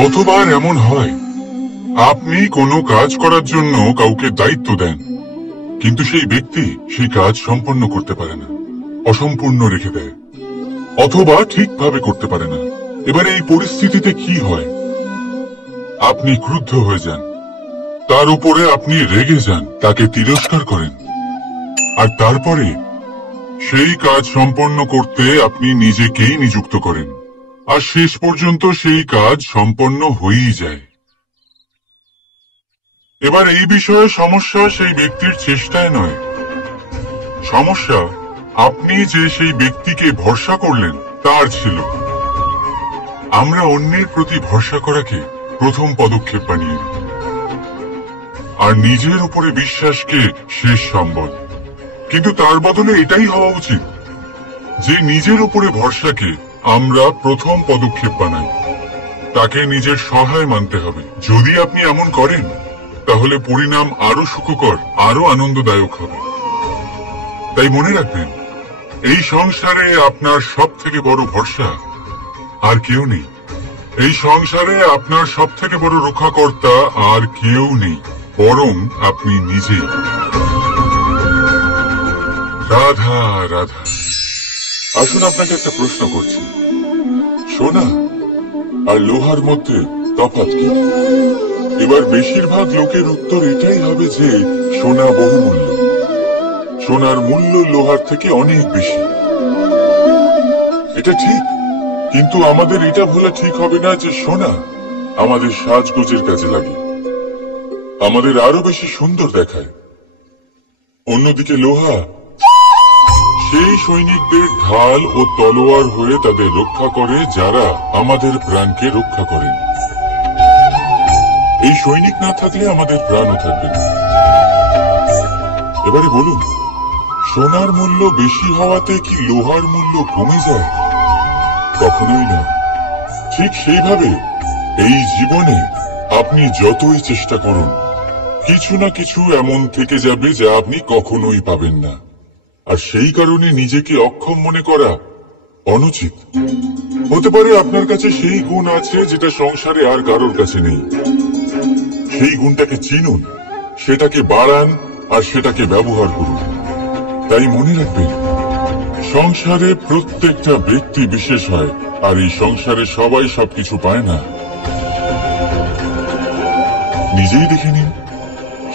কতবার এমন হয় আপনি কোনো কাজ করার জন্য কাউকে দায়িত্ব দেন, কিন্তু সেই ব্যক্তি সেই কাজ সম্পন্ন করতে পারে না, অসম্পূর্ণ রেখে দেয়, অথবা ঠিকভাবে করতে পারে না। এবার এই পরিস্থিতিতে কি হয়? আপনি ক্রুদ্ধ হয়ে যান, তার উপরে আপনি রেগে যান, তাকে তিরস্কার করেন, আর তারপরে সেই কাজ সম্পন্ন করতে আপনি নিজেকেই নিযুক্ত করেন, আর শেষ পর্যন্ত সেই কাজ সম্পন্ন হয়েই যায়। এবার এই বিষয়ে সমস্যা সেই ব্যক্তির চেষ্টায় নয়, সমস্যা আপনি যে সেই ব্যক্তিকে ভরসা করলেন তার ছিল। আমরা অন্যের প্রতি ভরসা করাকে প্রথম পদক্ষেপ বানিয়ে নিই, আর নিজের উপরে বিশ্বাসকে শেষ সম্বল। কিন্তু তার বদলে এটাই হওয়া উচিত যে নিজের উপরে ভরসাকে আমরা প্রথম পদক্ষেপ বানাই, তাকে নিজের সহায় মানতে হবে। যদি আপনি এমন করেন তাহলে পরিণাম আরো সুখকর, আরো আনন্দদায়ক হবে। তাই মনে রাখবেন, এই সংসারে আপনার সব থেকে বড় ভরসা আর কেউ নেই। এই সংসারে আপনার সব থেকে বড় রক্ষাকর্তা আর কেউ নেই, বরং আপনি নিজেই। রাধা রাধা। আসুন আপনাকে একটা প্রশ্ন করছি, সোনা আর লোহার মধ্যে তফাৎ কি? এবার বেশিরভাগ লোকের উত্তর এটাই হবে যে সোনা বহুমূল্য, সোনার মূল্য লোহার থেকে অনেক বেশি। এটা ঠিক, কিন্তু আমাদের এটা বলা ঠিক হবে না যে সোনা আমাদের সাজগোজের কাজে লাগে, আমাদের আরো বেশি সুন্দর দেখায়। অন্যদিকে লোহা সেই সৈনিকদের ঢাল ও তলোয়ার হয়ে তাদের রক্ষা করে যারা আমাদের প্রাণকে রক্ষা করেন। এই সৈনিক না থাকলে আমাদের প্রাণও থাকবে না। এবারে বলুন, সোনার মূল্য বেশি হওয়াতে কি লোহার মূল্য কমে যায়? কখনোই না। ঠিক সেইভাবে এই জীবনে আপনি যতই চেষ্টা করুন, কিছু না কিছু এমন থেকে যাবে যা আপনি কখনোই পাবেন না, আর সেই কারণে নিজেকে অক্ষম মনে করা অনুচিত। হতে পারে আপনার কাছে সেই গুণ আছে যেটা সংসারে আর কারোর কাছে নেই। সেই গুণটাকে চিনুন, সেটাকে বাড়ান, আর সেটাকে ব্যবহার করুন। তাই মনে রাখবেন, সংসারে প্রত্যেকটা ব্যক্তি বিশেষ হয়, আর এই সংসারে সবাই সবকিছু পায় না। নিজেই দেখে নিন,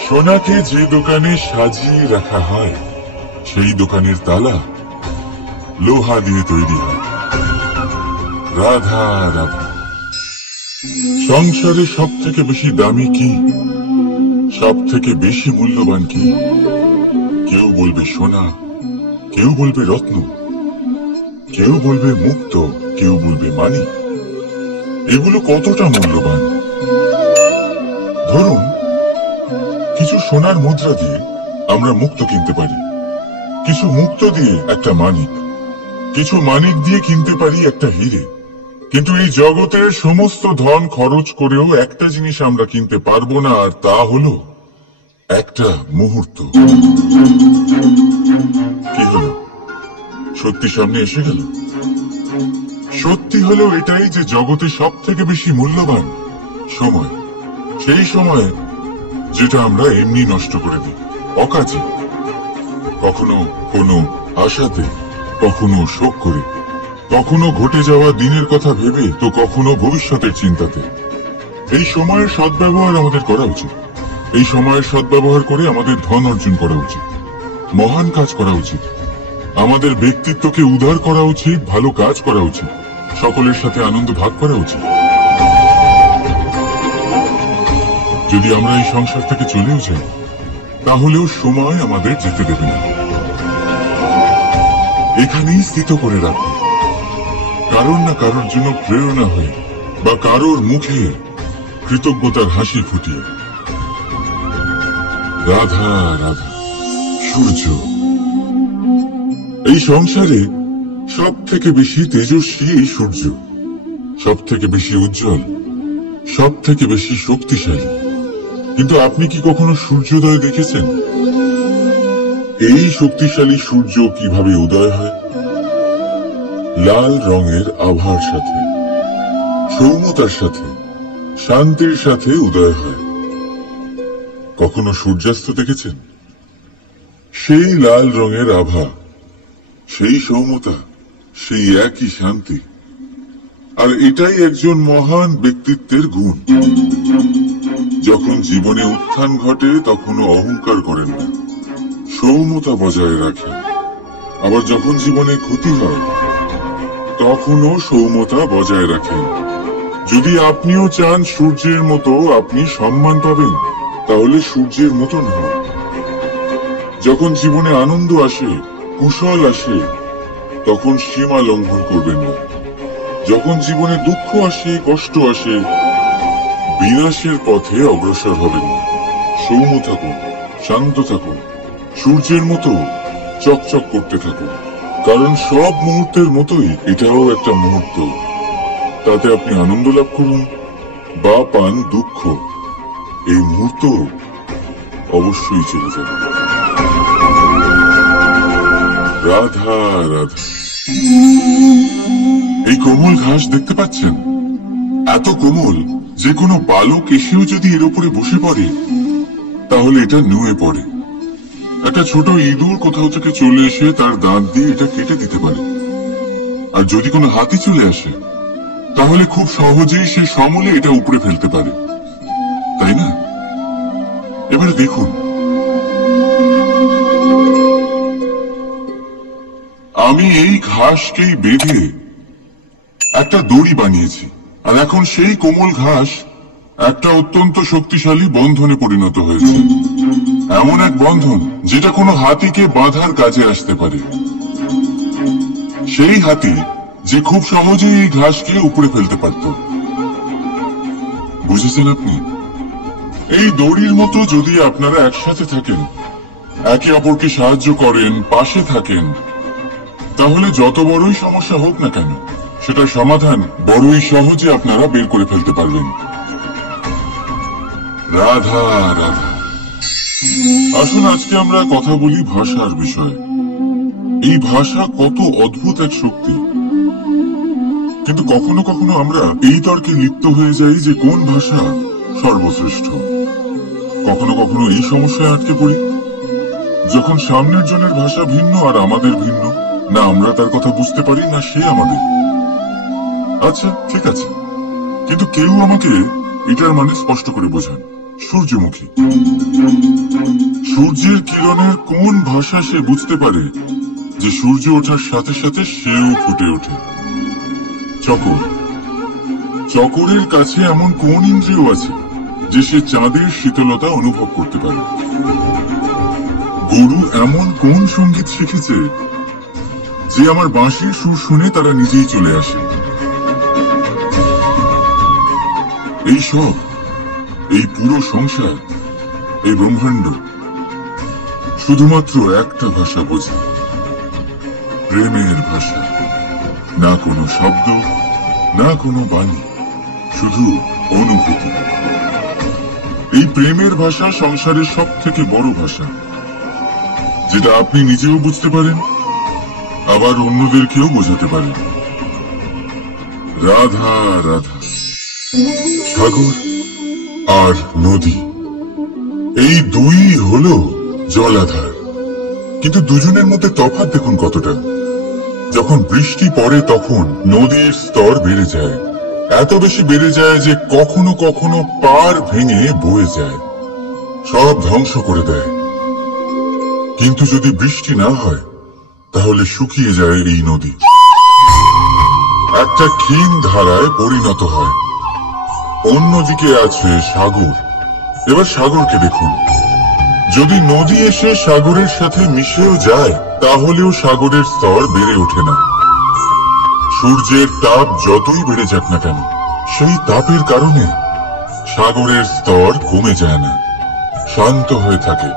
সোনাকে যে দোকানে সাজিয়ে রাখা হয় সেই দোকানের তালা লোহা দিয়ে তৈরি হয়। রাধা রাধা। সংসারে সব থেকে বেশি দামি কি, সব থেকে বেশি মূল্যবান কি? কেউ বলবে সোনা, কেউ বলবে রত্ন, কেউ বলবে মুক্ত, কেউ বলবে মানিক। এগুলো কতটা মূল্যবান? ধরুন, কিছু সোনার মুদ্রা দিয়ে আমরা মুক্ত কিনতে পারি, কিছু মুক্ত দিয়ে একটা মানিক, কিছু মানিক দিয়ে কিনতে পারি একটা হিরে। কিন্তু এই জগতের সমস্ত ধন খরচ করেও একটা জিনিস আমরা কিনতে পারবো না, আর তা হলো একটা মুহূর্ত। কি হলো? সত্যি সামনে এসে গেল। সত্যি হলো এটাই যে জগতে সব থেকে বেশি মূল্যবান সময়, সেই সময় যেটা আমরা এমনি নষ্ট করে দিই, অকাজে, কখনো কোনো আশাতে, কখনো শোক করে, কখনো ঘটে যাওয়া দিনের কথা ভেবে, তো কখনো ভবিষ্যতের চিন্তাতে। এই সময়ের সদ্ব্যবহার আমাদের করা উচিত। এই সময়ের সদ্ব্যবহার করে আমাদের ধন অর্জন করা উচিত, মহান কাজ করা উচিত, আমাদের ব্যক্তিত্বকে উদার করা উচিত, ভালো কাজ করা উচিত, সকলের সাথে আনন্দ ভাগ করা উচিত। যদি আমরা এই সংসার থেকে চলেও যাই, তাহলেও সময় আমাদের যেতে দেবে না। এখানেই স্থিত করে রাখবে, কারোর না কারোর জন্য প্রেরণা হয়ে, বা কারোর মুখে কৃতজ্ঞতার হাসি ফুটিয়ে। রাধা রাধা। সূর্য এই সংসারে সব থেকে বেশি তেজস্বী এই সূর্য, সব থেকে বেশি উজ্জ্বল, সব থেকে বেশি শক্তিশালী। কিন্তু আপনি কি কখনো সূর্যোদয় দেখেছেন? এই শক্তিশালী সূর্য কিভাবে উদয় হয়? লাল রঙের আভার সাথে, সৌম্যতার সাথে, শান্তির সাথে উদয় হয়। কখনো সূর্যাস্ত দেখেছেন? সেই লাল রঙের আভা, সেই সৌম্যতা, সেই একই শান্তি। আর এটাই একজন মহান ব্যক্তিত্বের গুণ। যখন জীবনে উত্থান ঘটে তখনও অহংকার করেন না, সৌম্যতা বজায় রাখেন। আবার যখন জীবনে ক্ষতি হয় তখনও সৌম্যতা বজায় রাখেন। যদি আপনিও চান সূর্যের মতো আপনি সম্মান পাবেন, তাহলে সূর্যের মতন হন। যখন জীবনে আনন্দ আসে, কুশল আসে, তখন সীমা লঙ্ঘন করবেন না। যখন জীবনে দুঃখ আসে, কষ্ট আসে, বিনাশের পথে অগ্রসর হবেন না। সৌম্য থাকুন, শান্ত থাকুন, সূর্যের মতো চকচক করতে থাকুন। কারণ সব মুহূর্তের মতোই এটাও একটা মুহূর্ত। তাতে আপনি আনন্দ লাভ করুন বা পান দুঃখ, এই মুহূর্ত অবশ্যই চলে যাবে। রাধা রাধা। এই কোমল ঘাস দেখতে পাচ্ছেন? এত কোমল যে কোনো বালক এসেও যদি এর উপরে বসে পড়ে তাহলে এটা নুয়ে পড়ে। একটা ছোট ইঁদুর কোথাও থেকে চলে এসে তার দাঁত দিয়ে এটা কেটে দিতে পারে। আর যদি কোনো হাতি চলে আসে তাহলে খুব সহজেই সে সমূলে এটা উপড়ে ফেলতে পারে, তাই না? এবার দেখুন, আমি এই ঘাসকেই বেঁধে একটা দড়ি বানিয়েছি, আর এখন সেই কোমল ঘাস একটা অত্যন্ত শক্তিশালী বন্ধনে পরিণত হয়েছে। এমন এক বন্ধন যেটা কোনো হাতিকে বাঁধার কাজে আসতে পারে। সেই হাতি যে খুব সহজেই এই ঘাসকে উপড়ে ফেলতে পারত। বুঝেছেন আপনি? এই দড়ির মতো যদি আপনারা একসাথে থাকেন, একে অপরকে সাহায্য করেন, পাশে থাকেন, তাহলে যত বড়ই সমস্যা হোক না কেন সেটার সমাধান বড়ই সহজে আপনারা বের করে ফেলতে পারবেন। রাধা রাধা। আসুন আজকে আমরা কথা বলি ভাষার বিষয়ে। এই ভাষা কত অদ্ভুত এক শক্তি, কিন্তু কখনো কখনো আমরা এই তর্কে লিপ্ত হয়ে যাই যে কোন ভাষা সর্বশ্রেষ্ঠ। কখনো কখনো এই সমস্যায় আটকে পড়ি যখন সামনের জনের ভাষা ভিন্ন আর আমাদের ভিন্ন, না আমরা তার কথা বুঝতে পারি না সে আমাদের। আচ্ছা ঠিক আছে, কিন্তু কেউ আমাকে এটার মানে স্পষ্ট করে বোঝান। সূর্যমুখী, সূর্যের কিরণের কোন ভাষা সে বুঝতে পারে যে সূর্য ওঠার সাথে সাথে সেও ফুটে ওঠে? চকর, চকরের কাছে এমন কোন ইন্দ্রিয় আছে যে সে চাঁদের শীতলতা অনুভব করতে পারে? গরু এমন কোন সঙ্গীত শিখেছে যে আমার বাঁশির সুর শুনে তারা নিজেই চলে আসে? এই সব, এই পুরো সংসার, এই ব্রহ্মাণ্ড শুধুমাত্র একটা ভাষা বোঝে, প্রেমের ভাষা। না কোনো শব্দ, না কোনো বাণী, শুধু অনুভূতি। এই প্রেমের ভাষা সংসারের সব থেকে বড় ভাষা, যেটা আপনি নিজেও বুঝতে পারেন, আবার অন্যদেরকেও বোঝাতে পারেন। রাধা রাধা। সাগর আর নদী, এই দুই হলো জলাধার, কিন্তু দুজনের মধ্যে তফাৎ দেখুন কতটা। যখন বৃষ্টি পড়ে তখন নদীর স্তর বেড়ে যায়, এত বেশি বেড়ে যায় যে কখনো কখনো পার ভেঙে বয়ে যায়, সব ধ্বংস করে দেয়। কিন্তু যদি বৃষ্টি না হয় তাহলে শুকিয়ে যায় এই নদী, একটা ক্ষীণ ধারায় পরিণত হয়। অন্যদিকে আছে সাগর। এবার সাগরকে দেখুন, যদি নদী এসে সাগরের সাথে মিশেও যায় তাহলেও সাগরের স্তর বেড়ে ওঠে না। সূর্যের তাপ যতই বেড়ে যাক না কেন, সেই তাপের কারণে সাগরের স্তর কমে যায় না, শান্ত হয়ে থাকে,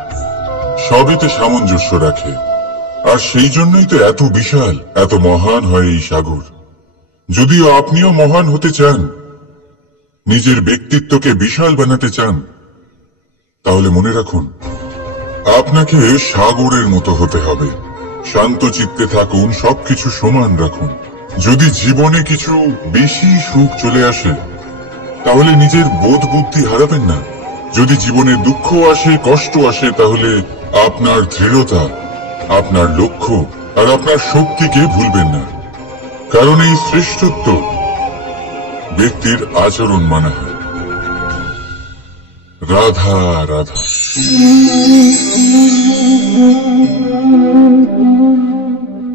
সবেতে সামঞ্জস্য রাখে। আর সেই জন্যই তো এত বিশাল, এত মহান হয় এই সাগর। যদিও আপনিও মহান হতে চান, নিজের ব্যক্তিত্বকে বিশাল বানাতে চান, তাহলে মনে রাখুন আপনাকে সাগরের মতো হতে হবে। শান্ত চিত্তে থাকুন, সবকিছু সমান রাখুন। যদি জীবনে কিছু বেশি সুখ চলে আসে তাহলে নিজের বোধ বুদ্ধি হারাবেন না। যদি জীবনে দুঃখ আসে, কষ্ট আসে, তাহলে আপনার দৃঢ়তা, আপনার লক্ষ্য আর আপনার শক্তিকে ভুলবেন না। কারণ এই শ্রেষ্ঠত্ব ব্যক্তির আচরণ মানা হয়। রাধা রাধা।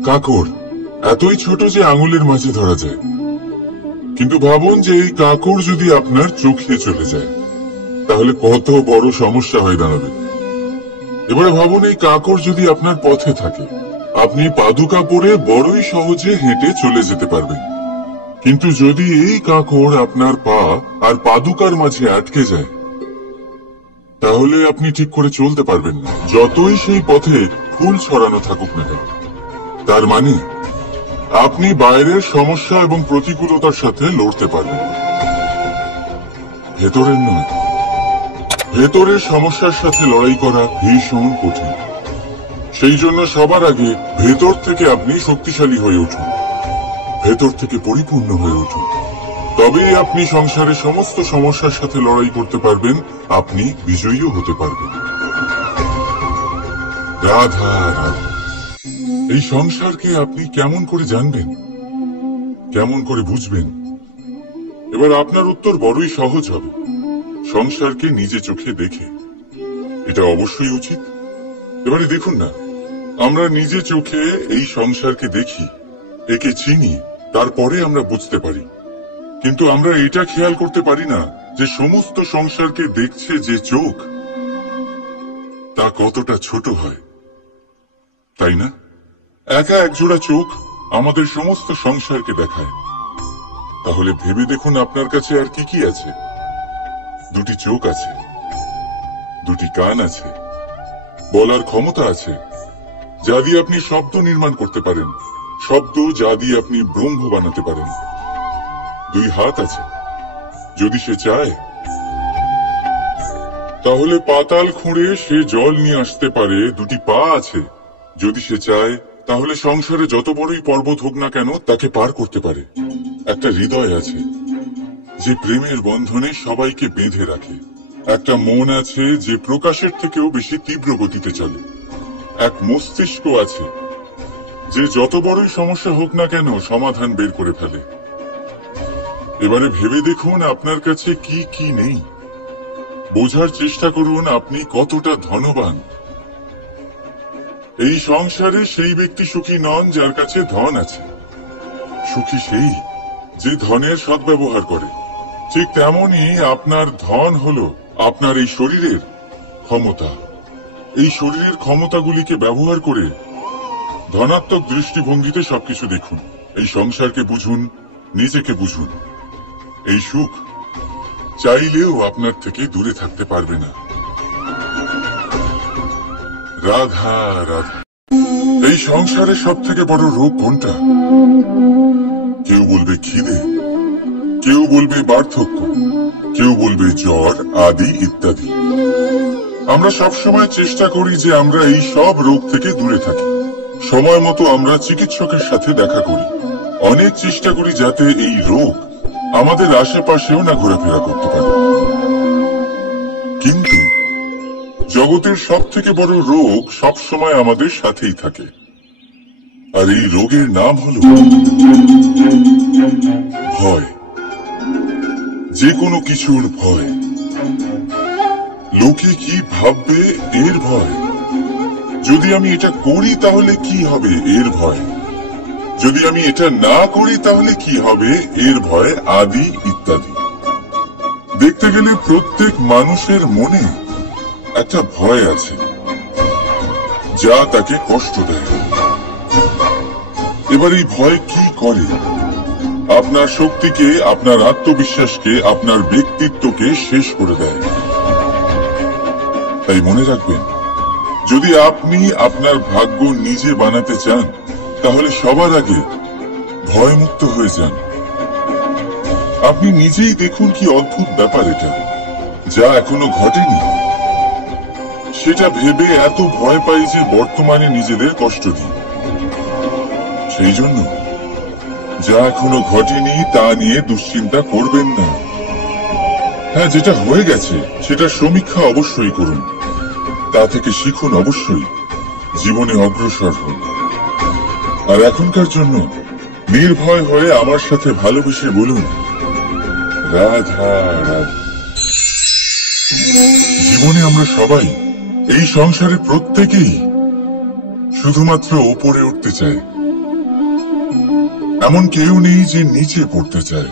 কাকড় এতই ছোট যে আঙুলের মাঝে ধরা যায়, কিন্তু ভাবুন যে এই কাকড় যদি আপনার চোখে চলে যায় তাহলে কত বড় সমস্যা হয়ে দাঁড়াবে। এবারে ভাবুন এই কাকড় যদি আপনার পথে থাকে, আপনি পাদুকা পরে বড়ই সহজে হেঁটে চলে যেতে পারবেন। কিন্তু যদি এই কাকড় আপনার পা আর পাদুকার মাঝে আটকে যায়, তাহলে আপনি ঠিক করে চলতে পারবেন না, যতই সেই পথে ফুল ছড়ানো থাকুক না কেন। তার মানে আপনি বাইরের সমস্যা এবং প্রতিকূলতার সাথে লড়তে পারবেন, ভেতরের নয়। ভেতরের সমস্যার সাথে লড়াই করা ভীষণ কঠিন। সেই জন্য সবার আগে ভেতর থেকে আপনি শক্তিশালী হয়ে উঠুন, ভেতর থেকে পরিপূর্ণ হয়ে উঠুন। তবেই আপনি সংসারের সমস্ত সমস্যার সাথে লড়াই করতে পারবেন, আপনি বিজয়ীও হতে পারবেন। রাধা রাধা। এই সংসারকে আপনি কেমন করে জানবেন, কেমন করে বুঝবেন? এবার আপনার উত্তর বড়ই সহজ হবে, সংসারকে নিজে চোখে দেখে। এটা অবশ্যই উচিত। এবারে দেখুন না, আমরা নিজে চোখে এই সংসারকে দেখি, একে চিনি, তারপরে আমরা বুঝতে পারি। কিন্তু আমরা এটা খেয়াল করতে পারি না যে সমস্ত সংসারকে দেখছে যে চোখ, তা কতটা ছোট হয়, তাই না? একা একজোড়া চোখ আমাদের সমস্ত সংসারকে দেখায়। তাহলে ভেবে দেখুন আপনার কাছে আর কি কি আছে। দুটি চোখ আছে, দুটি কান আছে, বলার ক্ষমতা আছে, যা দিয়ে আপনি শব্দ নির্মাণ করতে পারেন, শব্দ যা দিয়ে আপনি ব্রহ্ম বানাতে পারেন। দুই হাত আছে, যদি সে চায় তাহলে পাতাল খুঁড়ে সে জল নিয়ে আসতে পারে। দুটি পা আছে, যদি সে চায় তাহলে সংসারে যত বড়ই পর্বত হোক না কেন তাকে পার করতে পারে। একটা হৃদয় আছে, যে প্রেমের বন্ধনে সবাইকে বেঁধে রাখে। একটা মন আছে, যে প্রকাশের থেকেও বেশি তীব্র গতিতে চলে। এক মস্তিষ্ক আছে, যে যত বড়ই সমস্যা হোক না কেন সমাধান বের করে ফেলে। এবারে ভেবে দেখুন আপনার কাছে কি কি নেই। বোঝার চেষ্টা করুন আপনি কতটা ধনবান। এই সংসারে সেই ব্যক্তি সুখী নন যার কাছে ধন আছে। সুখী সেই যে ধনের সদ্ব্যবহার করে। ঠিক তেমনি আপনার ধন হলো আপনার এই শরীরের ক্ষমতা। এই শরীরের ক্ষমতাগুলিকে ব্যবহার করে ধনাত্মক দৃষ্টিভঙ্গিতে সবকিছু দেখুন। এই সংসারকে বুঝুন, নিজেকে বুঝুন। এই সুখ চাইলেও আপনার থেকে দূরে থাকতে পারবে না। রাধা রাধা। এই সংসারে সব থেকে বড় রোগ কোনটা? কেউ বলবে খিদে, কেউ বলবে বার্ধক্য, কেউ বলবে জ্বর আদি ইত্যাদি। আমরা সবসময় চেষ্টা করি যে আমরা এই সব রোগ থেকে দূরে থাকি। সময় মতো আমরা চিকিৎসকের সাথে দেখা করি। অনেক চেষ্টা করি যাতে এই রোগ আমাদের আশেপাশেও না ঘোরাফেরা করতে পারে। কিন্তু জগতের সব থেকে বড় রোগ সব সময় আমাদের সাথেই থাকে, আর এই রোগের নাম হলো ভয়। যে কোনো কিছুর ভয়। লোকে কি ভাববে এর ভয়। যদি আমি এটা করি তাহলে কি হবে এর ভয়। যদি আমি এটা না করি তাহলে কি হবে এর ভয় আদি ইত্যাদি। দেখতে গেলে প্রত্যেক মানুষের মনে একটা ভয় আছে, যা তাকে কষ্ট দেয়। এবার এই ভয় কি করে? আপনার শক্তিকে, আপনার আত্মবিশ্বাসকে, আপনার ব্যক্তিত্বকে শেষ করে দেয়। তাই মনে রাখবেন, যদি আপনি আপনার ভাগ্য নিজে বানাতে চান তাহলে সবার আগে ভয়মুক্ত হয়ে যান। আপনি নিজেই দেখুন কি অদ্ভুত ব্যাপার এটা, যা এখনো ঘটেনি। সেটা ভেবে এত ভয় পাই যে বর্তমানে নিজেদের কষ্ট দিই। সেই জন্য যা এখনো ঘটেনি তা নিয়ে দুশ্চিন্তা করবেন না। হ্যাঁ, যেটা হয়ে গেছে সেটা সমীক্ষা অবশ্যই করুন, তা থেকে শিখুন, অবশ্যই জীবনে অগ্রসর হন। আর এখনকার জন্য নির্ভয় হয়ে আমার সাথে ভালোবেসে বলুন, রাধা রাধা। জীবনে আমরা সবাই, এই সংসারে প্রত্যেকেই শুধুমাত্র ওপরে উঠতে চায়। এমন কেউ নেই যে নিচে পড়তে চায়।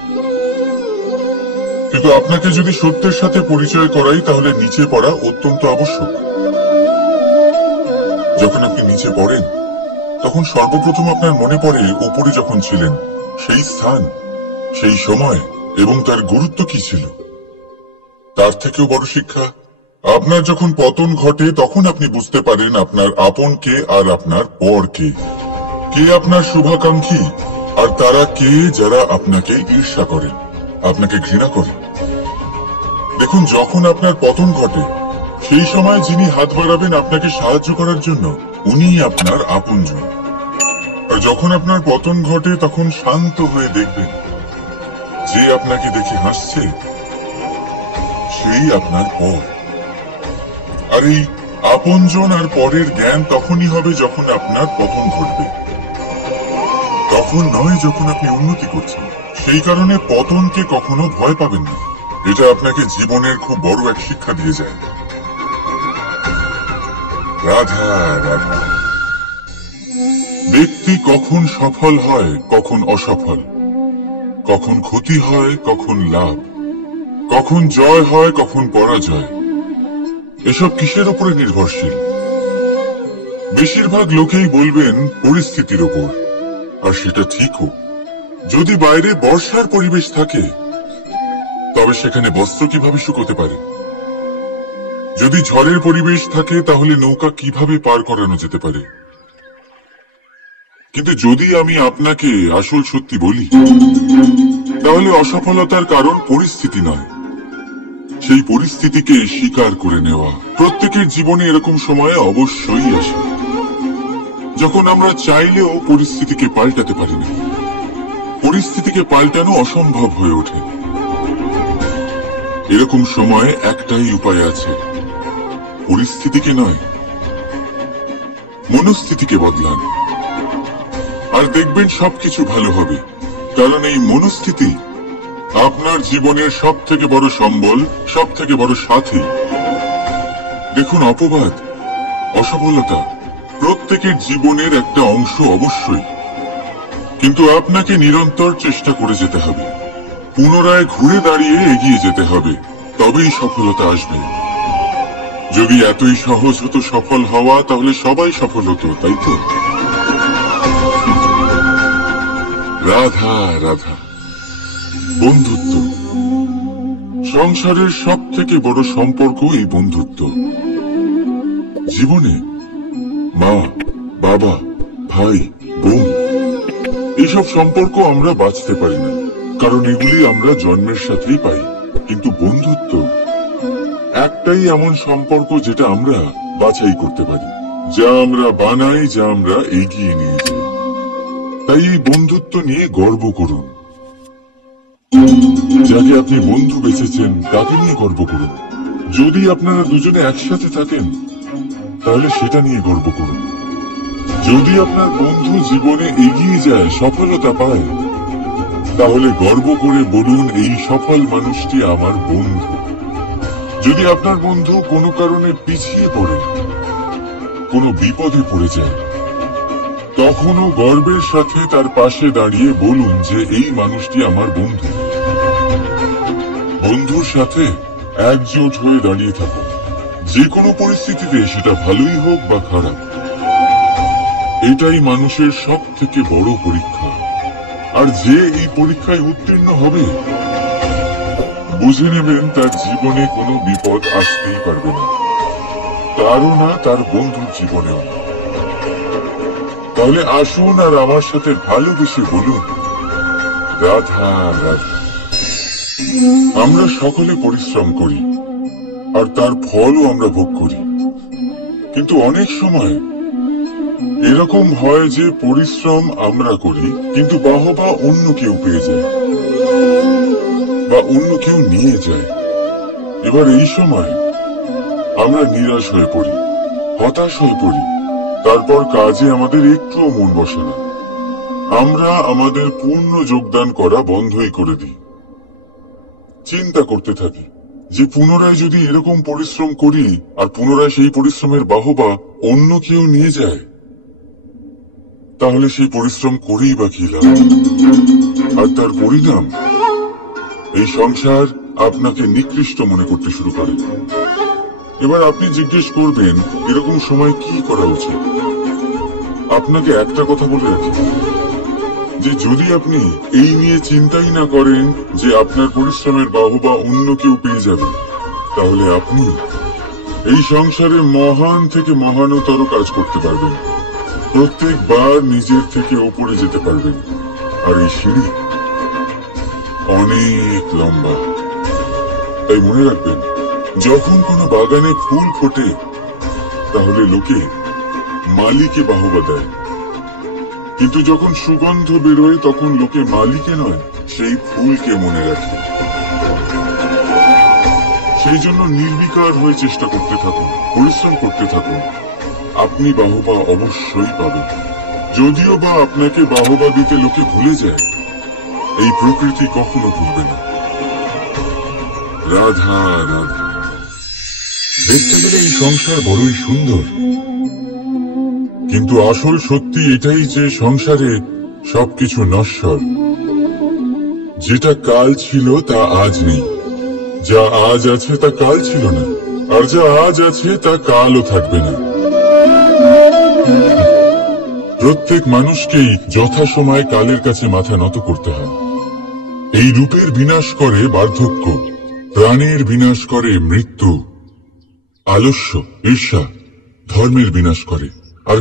কিন্তু আপনাকে যদি সত্যের সাথে পরিচয় করাই, তাহলে নিচে পড়া অত্যন্ত আবশ্যক। যখন আপনি নিচে পড়েন, তখন সর্বপ্রথম আপনার মনে পড়ে উপরে যখন ছিলেন সেই স্থান, সেই সময় এবং তার গুরুত্ব কি ছিল। তার থেকেও বড় শিক্ষা, আপনার যখন পতন ঘটে তখন আপনি বুঝতে পারেন আপনার আপন কে আর আপনার পর কে। কে আপনার শুভাকাঙ্ক্ষী আর তারা কে যারা আপনাকে ঈর্ষা করেন, আপনাকে ঘৃণা করেন। দেখুন, যখন আপনার পতন ঘটে সেই সময় যিনি হাত বাড়াবেন আপনাকে সাহায্য করার জন্য, উনিই আপনার আপনজন। আর যখন আপনার পতন ঘটে তখন শান্ত হয়ে দেখবেন যে আপনাকে দেখে হাসছে সেই আপনার পর। আর এই আপনজন আর পরের জ্ঞান তখনই হবে যখন আপনার পতন ঘটবে, তখন নয় যখন আপনি উন্নতি করছেন। সেই কারণে পতনকে কখনো ভয় পাবেন না। এটা আপনাকে জীবনের খুব বড় এক শিক্ষা দিয়ে যায়। রাধা রাধা। ব্যক্তি কখন সফল হয়, কখন অসফল, কখন ক্ষতি হয়, কখন লাভ, কখন জয় হয়, কখন পরাজয়, এসব কিসের উপরে নির্ভরশীল? বেশিরভাগ লোকেই বলবেন পরিস্থিতির ওপর। আর সেটা ঠিকও। যদি বাইরে বর্ষার পরিবেশ থাকে, তবে সেখানে বস্ত্র কিভাবে শুকোতে পারে? যদি ঝড়ের পরিবেশ থাকে, তাহলে নৌকা কিভাবে পার করানো যেতে পারে? কিন্তু যদি আমি আপনাকে আসল সত্যি বলি, তাহলে অসফলতার কারণ পরিস্থিতি নয়, সেই পরিস্থিতিকে স্বীকার করে নেওয়া। প্রত্যেকের জীবনে এরকম সময় অবশ্যই আসে যখন আমরা চাইলেও পরিস্থিতিকে পাল্টাতে পারি না। পরিস্থিতিকে পাল্টানো অসম্ভব হয়ে ওঠে। এরকম সময় একটাই উপায় আছে, পরিস্থিতিকে নয়, মনস্থিতিকে বদলান। আর দেখবেন সবকিছু ভালো হবে। কারণ এই মনস্থিতি আপনার জীবনের সব থেকে বড় সম্বল, সব থেকে বড় সাথী। দেখুন, অপবাদ, অসফলতা প্রত্যেকের জীবনের একটা অংশ অবশ্যই, কিন্তু আপনাকে নিরন্তর চেষ্টা করে যেতে হবে, পুনরায় ঘুরে দাঁড়িয়ে এগিয়ে যেতে হবে, তবেই সফলতা আসবে। যদি এতই সহজ হতো সফল হওয়া, তাহলে সবাই সফল হতো, তাই তো? রাধা রাধা। বন্ধুত্ব, সংসারের সব থেকে বড় সম্পর্ক এই বন্ধুত্ব। জীবনে মা, বাবা, ভাই, বোন, এইসব সম্পর্ক আমরা বাঁচতে পারি না, কারণ এগুলি আমরা জন্মের সাথেই পাই। কিন্তু বন্ধুত্ব একটাই এমন সম্পর্ক যেটা আমরা বাছাই করতে পারি, যা আমরা বানাই, যা আমরা এগিয়ে নিয়ে যাই। তাই এই বন্ধুত্ব নিয়ে গর্ব করুন। যাকে আপনি বন্ধু বেছেছেন তাকে নিয়ে গর্ব করুন। যদি আপনারা দুজনে একসাথে থাকেন, তাহলে সেটা নিয়ে গর্ব করুন। যদি আপনার বন্ধু জীবনে এগিয়ে যায়, সফলতা পায়, তাহলে গর্ব করে বলুন, এই সফল মানুষটি আমার বন্ধু। যদি আপনার বন্ধু কোনো কারণে পিছিয়ে পড়ে, কোনো বিপদে পড়ে যায়, তখনও গর্বের সাথে তার পাশে দাঁড়িয়ে বলুন যে এই মানুষটি আমার বন্ধু। বন্ধুর সাথে একজোট হয়ে দাঁড়িয়ে থাকুন, যে কোনো পরিস্থিতিতে, সেটা ভালোই হোক বা খারাপ। এটাই মানুষের সব থেকে বড় পরীক্ষা। আর যে এই পরীক্ষায় উত্তীর্ণ হবে, বুঝে নেবেন তার জীবনে কোনো বিপদ আসতেই পারবে না, তারও না, তার বন্ধুর জীবনেও না। তাহলে আসুন আর আমার সাথে ভালোবেসে বলুন, রাধা রাধা। আমরা সকলে পরিশ্রম করি, আর তার ফলও আমরা ভোগ করি। কিন্তু অনেক সময় এরকম হয় যে পরিশ্রম আমরা করি, কিন্তু বাহবা অন্য কেউ পেয়ে যায় বা অন্য কেউ নিয়ে যায়। এবার এই সময় আমরা নিরাশ হয়ে পড়ি, হতাশ হয়ে পড়ি, তারপর কাজে আমাদের একটুও মন বসে না। আমরা আমাদের পূর্ণ যোগদান করা বন্ধই করে দিই। চিন্তা করতে থাকি যে পুনরায় যদি এরকম পরিশ্রম করি আর পুনরায় সেই পরিশ্রমের বাহবা অন্য কেউ নিয়ে যায়, তাহলে সেই পরিশ্রম করেই বা কি লাভ? আর তার পরিণাম, এই সংসার আপনাকে নিকৃষ্ট মনে করতে শুরু করে। এবার আপনি জিজ্ঞেস করবেন এরকম সময় কি করা উচিত। আপনাকে একটা কথা বলে রাখি, যে যদি আপনি এই নিয়ে চিন্তাই না করেন যে আপনার পরিশ্রমের বাহবা অন্য কেউ পেয়ে যাবে, তাহলে আপনি এই সংসারে মহান থেকে মহানতর কাজ করতে পারবেন। প্রত্যেকবার নিজের থেকে ওপরে যেতে পারবেন। আর এই সিঁড়ি অনেক লম্বা। তাই মনে রাখবেন, যখন কোনো বাগানে ফুল ফোটে তাহলে লোকে মালিকে বাহবা দেয়, কিন্তু যখন সুগন্ধ বেরোয় তখন লোকে মালিকে নয়, সেই ফুলকে মনে রাখে। সেই জন্য নির্বিকার হয়ে চেষ্টা করতে থাকুন, পরিশ্রম করতে থাকুন। আপনি বাহবা অবশ্যই পাবেন। যদিও বা আপনাকে বাহবা দিতে লোকে ভুলে যায়, এই প্রকৃতি কখনো ভুলবে না। রাধা রাধা। দেখতে গেলে এই সংসার বড়ই সুন্দর, কিন্তু আসল সত্যি এটাই যে সংসারে সবকিছু নশ্বর। যেটা কাল ছিল তা আজ নেই, যা আজ আছে তা কাল ছিল না, আর যা আজ আছে তা কালও থাকবে না। প্রত্যেক মানুষকেই যথাসময়ে কালের কাছে মাথা নত করতে হয়। এই রূপের বিনাশ করে বার্ধক্য, প্রাণের বিনাশ করে মৃত্যু, আলস্য, ঈর্ষা ধর্মের বিনাশ করে, আর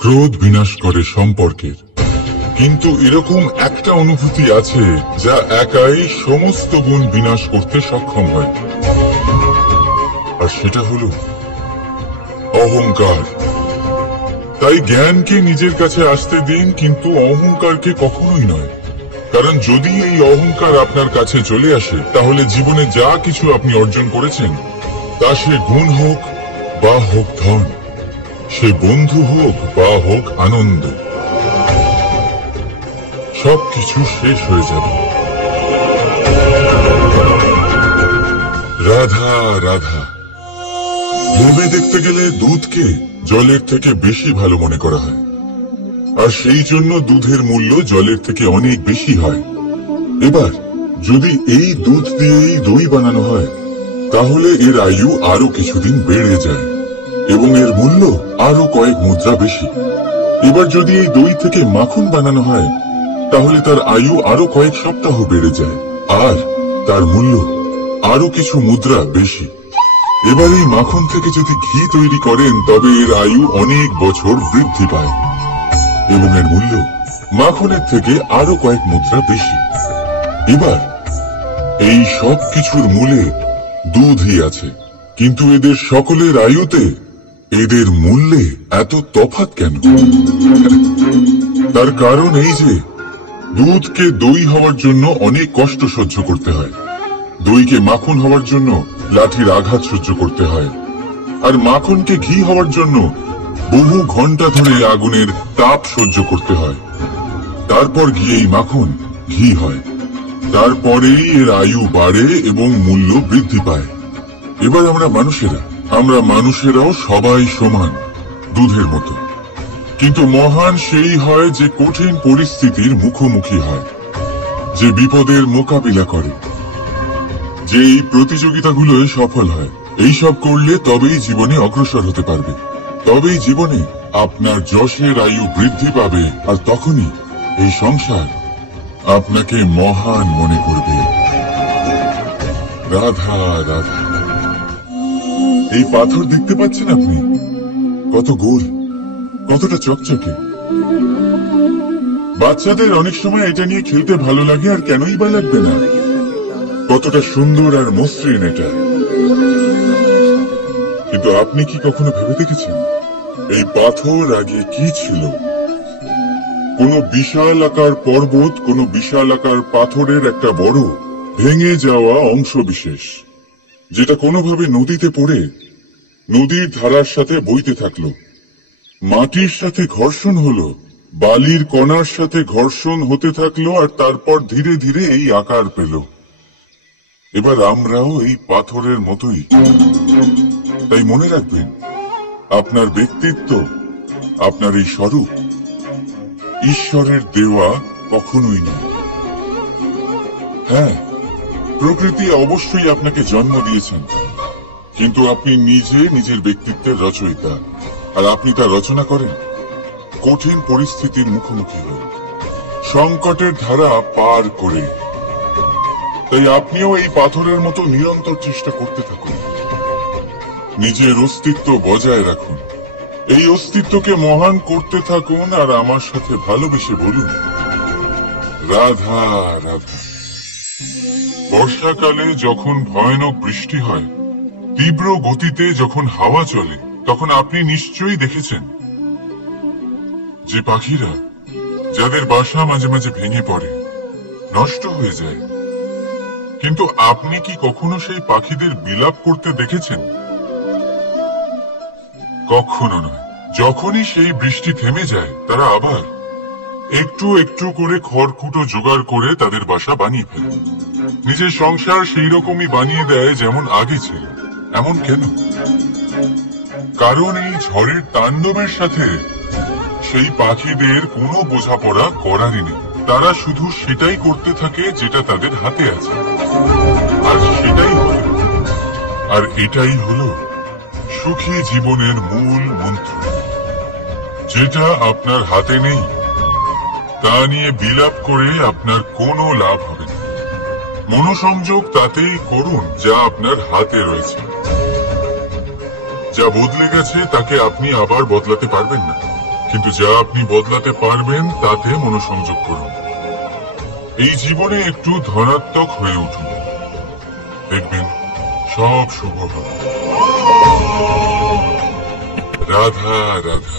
ক্রোধ বিনাশ করে সম্পর্কের। কিন্তু এরকম একটা অনুভূতি আছে যা একাই সমস্ত গুণ বিনাশ করতে সক্ষম হয়, আর সেটা হলো অহংকার। তাই জ্ঞানকে নিজের কাছে আসতে দিন, কিন্তু অহংকারকে কখনোই নয়। কারণ যদি এই অহংকার আপনার কাছে চলে আসে, তাহলে জীবনে যা কিছু আপনি অর্জন করেছেন, তা সে গুণ হোক বা হোক ধন, সে বন্ধু হোক বা হোক আনন্দ, সবকিছু শেষ হয়ে যাবে। রাধা রাধা। ভেবে দেখতে গেলে দুধকে জলের থেকে বেশি ভালো মনে করা হয়, আর সেই জন্য দুধের মূল্য জলের থেকে অনেক বেশি হয়। এবার যদি এই দুধ দিয়েই দই বানানো হয়, তাহলে এর আয়ু আরো কিছুদিন বেড়ে যায় এবং এর মূল্য আরো কয়েক মুদ্রা বেশি। এবার যদি এই দই থেকে মাখন বানানো হয়, তাহলে তার আয়ু আরো কয়েক সপ্তাহ বেড়ে যায়, আর তার মূল্য আরো কিছু মুদ্রা বেশি। এবার এই মাখন থেকে যদি ঘি তৈরি করেন, তবে এর আয়ু অনেক বছর বৃদ্ধি পায় এবং এর মূল্য মাখনের থেকে আরো কয়েক মুদ্রা বেশি। এবার এই সব কিছুর মূলে দুধই আছে, কিন্তু এদের সকলের আয়ুতে, এদের মূল্যে এত তফাৎ কেন? তার কারণ এই যে দুধকে দই হওয়ার জন্য অনেক কষ্ট সহ্য করতে হয়, দইকে মাখন হওয়ার জন্য লাঠির আঘাত সহ্য করতে হয়, আর মাখনকে ঘি হওয়ার জন্য বহু ঘন্টা ধরে আগুনের তাপ সহ্য করতে হয়। তারপর গিয়েই মাখন ঘি হয়, তারপরেই এর আয়ু বাড়ে এবং মূল্য বৃদ্ধি পায়। এবার আমরা মানুষেরাও সবাই সমান, দুধের মতো। কিন্তু মহান সেই হয় যে কঠিন পরিস্থিতির মুখোমুখি হয়, যে বিপদের মোকাবিলা করে, যে এই প্রতিযোগিতাগুলোয় সফল হয়। এইসব করলে তবেই জীবনে অগ্রসর হতে পারবে, তবেই জীবনে আপনার যশের আয়ু বৃদ্ধি পাবে, আর তখনই এই সংসার আপনাকে মহান মনে করবে। রাধা রাধা। এই পাথর দেখতে পাচ্ছেন আপনি? কত গোল, কতটা চকচকে। বাচ্চাদের অনেক সময় এটা নিয়ে খেলতে ভালো লাগে, আর কেনই বা লাগবে না? কতটা সুন্দর আর মসৃণ এটা। কিন্তু আপনি কি কখনো ভেবে দেখেছেন এই পাথর আগে কি ছিল? কোন বিশাল আকার পর্বত, কোন বিশাল আকার পাথরের একটা বড় ভেঙে যাওয়া অংশ বিশেষ, যেটা কোনোভাবে নদীতে পড়ে নদীর ধারার সাথে বইতে থাকলো, মাটির সাথে ঘর্ষণ হলো, বালির কণার সাথে ঘর্ষণ হতে থাকলো, আর তারপর ধীরে ধীরে এই আকার পেল। এবার আমরাও এই পাথরের মতোই। তাই মনে রাখবেন, আপনার ব্যক্তিত্ব, আপনার এই স্বরূপ ঈশ্বরের দেওয়া কখনোই নয়। হ্যাঁ, প্রকৃতি অবশ্যই আপনাকে জন্ম দিয়েছেন, কিন্তু আপনি নিজে নিজের ব্যক্তিত্বের রচয়িতা। আর আপনি তা রচনা করেন কঠিন পরিস্থিতির মুখোমুখি হয়ে, সংকটের ধারা পার করে। তাই আপনিও এই পাথরের মতো নিরন্তর চেষ্টা করতে থাকুন, নিজের অস্তিত্ব বজায় রাখুন, এই অস্তিত্বকে মহান করতে থাকুন, আর আমার সাথে ভালোবেসে বলুন, রাধা রাধা। বর্ষাকালে যখন ভয়ানক বৃষ্টি হয়, তীব্র গতিতে যখন হাওয়া চলে, তখন আপনি নিশ্চয়ই দেখেছেন যে পাখিরা, যাদের বাসা মাঝে মাঝে ভেঙে পড়ে, নষ্ট হয়ে যায়। কিন্তু আপনি কি কখনো সেই পাখিদের বিলাপ করতে দেখেছেন? কখনো নয়। যখনই সেই বৃষ্টি থেমে যায়, তারা আবার একটু একটু করে খড়কুটো জোগাড় করে তাদের বাসা বানিয়ে ফেলে, নিজের সংসার সেই রকমই বানিয়ে দেয় যেমন আগে ছিল। এমন কেন? কারণ এই ঝড়ের তাণ্ডবের সাথে সেই পাখিদের কোনো বোঝাপড়া করারই নেই। তারা শুধু সেটাই করতে থাকে যেটা তাদের হাতে আছে, আর সেটাই হয়। আর এটাই হলো সুখী জীবনের মূল মন্ত্র। যেটা আপনার হাতে নেই, তা নিয়ে বিলাপ করে আপনার কোনো লাভ হবে না। মনোসংযোগ তাতেই করুন যা আপনার হাতে রয়েছে। যা বদলে গেছে তাকে আপনি আবার বদলাতে পারবেন না, কিন্তু যা আপনি বদলাতে পারবেন তাতে মনোসংযোগ করুন। এই জীবনে একটু ধনাত্মক হয়ে উঠুন, দেখবেন সব শুভ হবে। রাধা রাধা।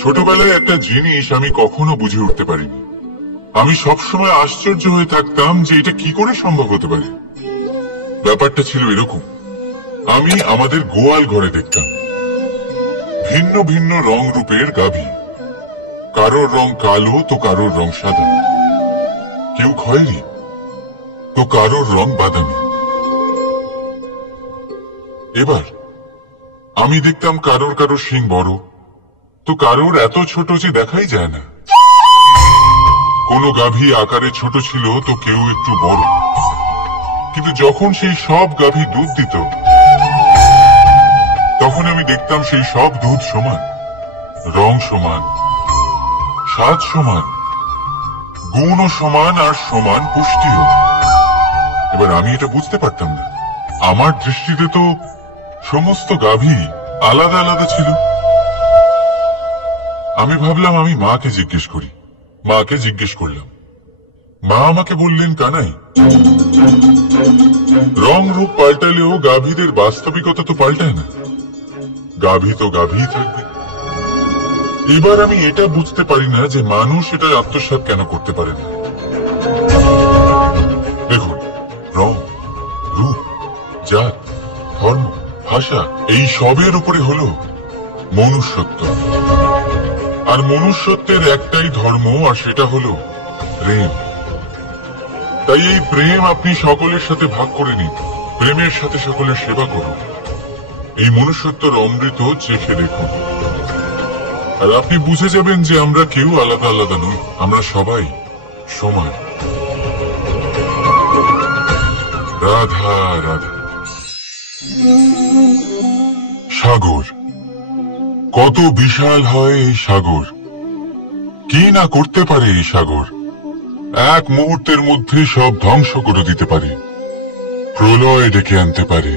ছোটবেলায় একটা জিনিস আমি কখনো বুঝে উঠতে পারিনি। আমি সবসময় আশ্চর্য হয়ে থাকতাম যে এটা কি করে সম্ভব হতে পারে। ব্যাপারটা ছিল এরকম, আমি আমাদের গোয়াল ঘরে দেখতাম ভিন্ন ভিন্ন রং রূপের গাভী। কারোর রং কালো তো কারোর রং সাদা, কেউ খয়েরি তো কারোর রং বাদামি। এবার আমি দেখতাম কারোর কারোর শিং বড় তো কারোর এত ছোট যে দেখাই যায় না। কোনো গাভী আকারে ছোট ছিল তো কেউ একটু বড়। কিন্তু যখন সেই সব গাভী দুধ দিত, তখন আমি দেখতাম সেই সব দুধ সমান, রং সমান, স্বাদ সমান, গুণও সমান, আর সমান পুষ্টিও। এবার আমি এটা বুঝতে পারতাম না। আমার দৃষ্টিতে তো সমস্ত গাভী আলাদা আলাদা ছিল। আমি ভাবলাম আমি মাকে জিজ্ঞেস করি। মাকে জিজ্ঞেস করলাম। মা আমাকে বললেন, কানাই, রং রূপ পাল্টালেও গাভীদের বাস্তবিকতা তো পাল্টায় না। গাভী তো গাভীই থাকবে। এবার আমি এটা বুঝতে পারি না যে মানুষ এটা আত্মসাৎ কেন করতে পারে না। দেখুন, রং, রূপ, জাত, ধর্ম, ভাষা, এই সবের উপরে হলো মনুষ্যত্ব। আর মনুষ্যত্বের একটাই ধর্ম, আর সেটা হলো প্রেম। তাই এই প্রেম আপনি সকলের সাথে ভাগ করে নিন, প্রেমের সাথে সকলের সেবা করুন। এই মনুষ্যত্বর অমৃত চেখে দেখুন, আর আপনি বুঝে যাবেন যে আমরা কেউ আলাদা আলাদা নই, আমরা সবাই সমান। রাধা রাধা। সাগর, কত বিশাল হয় এই সাগর! কি না করতে পারে এই সাগর! এক মুহূর্তের মধ্যে সব ধ্বংস করে দিতে পারে, প্রলয় ডেকে আনতে পারে,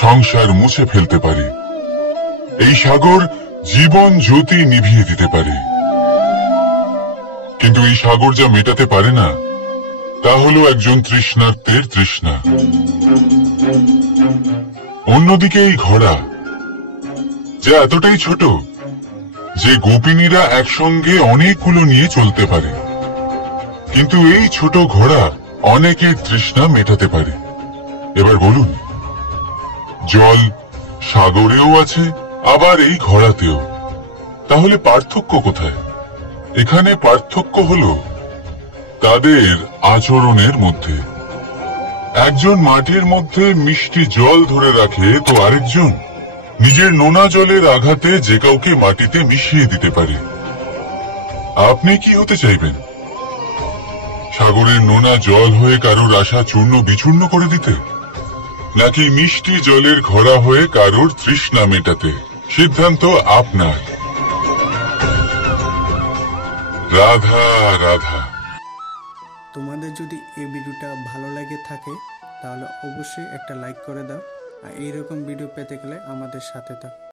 সংসার মুছে ফেলতে পারে। এই সাগর জীবন জ্যোতি নিভিয়ে দিতে পারে। কিন্তু এই সাগর যা মেটাতে পারে না, তা হলো একজন তৃষ্ণার্তের তৃষ্ণা। অন্যদিকে এই ঘোড়া, যা এতটাই ছোট যে গোপিনীরা একসঙ্গে অনেকগুলো নিয়ে চলতে পারে, কিন্তু এই ছোট ঘোড়া অনেকের তৃষ্ণা মেটাতে পারে। এবার বলুন, জল সাগরেও আছে, আবার এই ঘোড়াতেও। তাহলে পার্থক্য কোথায়? এখানে পার্থক্য হলো তাদের আচরণের মধ্যে। একজন মাটির মধ্যে মিষ্টি জল ধরে রাখে, তো আরেকজন নিজের নোনা জলের আঘাতে যে কাউকে মাটিতে মিশিয়ে দিতে পারে। আপনি কি হতে চাইবেন? সাগরের নোনা জল হয়ে কারোর আশা চূর্ণ বিচূর্ণ করে দিতে, নাকি মিষ্টি জলের ঘোড়া হয়ে কারোর তৃষ্ণা মেটাতে? সিদ্ধান্ত আপনার। রাধা রাধা। তোমাদের যদি এই ভিডিওটা ভালো লাগে থাকে তাহলে অবশ্যই একটা লাইক করে দাও, আর এইরকম ভিডিও পেতে গেলে আমাদের সাথে থাকো।